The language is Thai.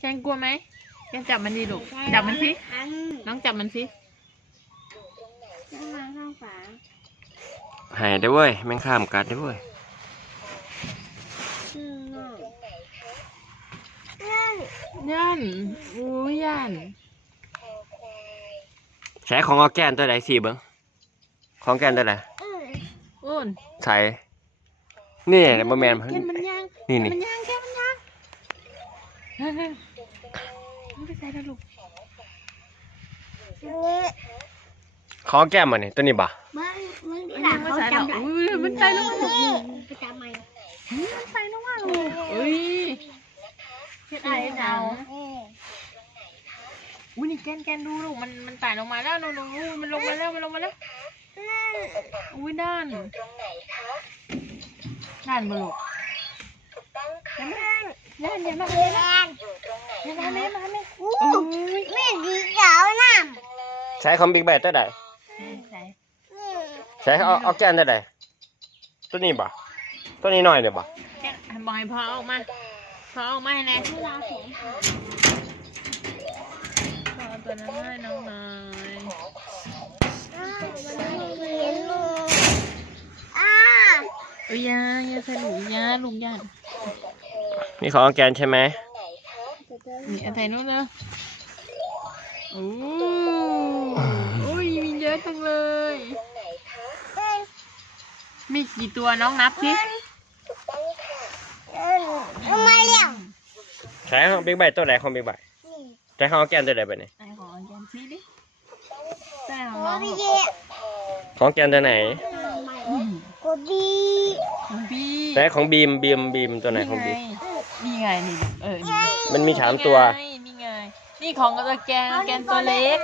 แกนกลัวไหมแกนจับมันดีลูก จับมันสิ อันน้องจับมันสิ นั่งมาข้างฝาหายได้เว้ยแม่งข้ามกัดได้เว้ยชื่อน่ะย่านอู้ย่านใช้ของออร์แกนตัวไหนสี่เบิ้งของแกนตัวไหนเอออ้นใส่นี่แหละบ่แมนแกนมันย่างนี่นี่มันย่างแกนมันย่างเฮ้ยเฮ้ย มันไปใส่แล้วลูกนี่ของออร์แกนมันนี่ตัวนี้บ่มึงมึงมันหลัย่างงเขาไม่ใส่แล้วจำได้อุ้ยมันไปแล้วลูกไปจำไหมเฮ้ยมันไปแล้วว่ะลูกอุ้ยเฮ็ดไอ้เอาเอออุ้ยนี่แกนแกนดูลูกมันมันไต่ลงมาแล้วนูนูนูมันลงมาแล้วมันลงมาแล้วนั่นอุ้ยด้านด้านบลูกนั่นด้านเดี๋ยวมาเรียนเดี๋ยวมาแม่มาแม่ อู้ อุ้ย แม่ดีเก่าน่ะ ใช้ของบิ๊กแบดตัวไหนใส่นี่ใช้ออร์แกนตัวไหนตัวนี้บ่ตัวนี้หน่อยเดี๋ยวบ่แกะบอยพอออกมา พอออกมาให้แน่เวลาเสียงพอตัวนั้นให้น้องหน่อยอ้าวมันไม่เรียนลูกอ้าอุ้ยยาอย่าใส่ลูกยาลูกยานี่ของออร์แกนใช่ไหมนี่เอาใส่นู้นเลยโอ้อุ้ ยมีเยอะจังเลยมีกี่ตัวน้องนับสิทำไมเลี้ยงใช้ของบิ๊กแบดตัวไหนของบิ๊กแบดนี่ใช้ของออร์แกนตัวไหนไปนี่ไอ้ของแกนชี้ดิใส่ของโอ้น้องพี่เจของออร์แกนตัวไหนอืมโกบีของพี่ใช้ของบีมบีมบีมตัวไหนของบีมนี่ไงนี่เออนี่มันมีสามตัวนี่ไงนี่ของตัวแกนแกนตัวเล็ก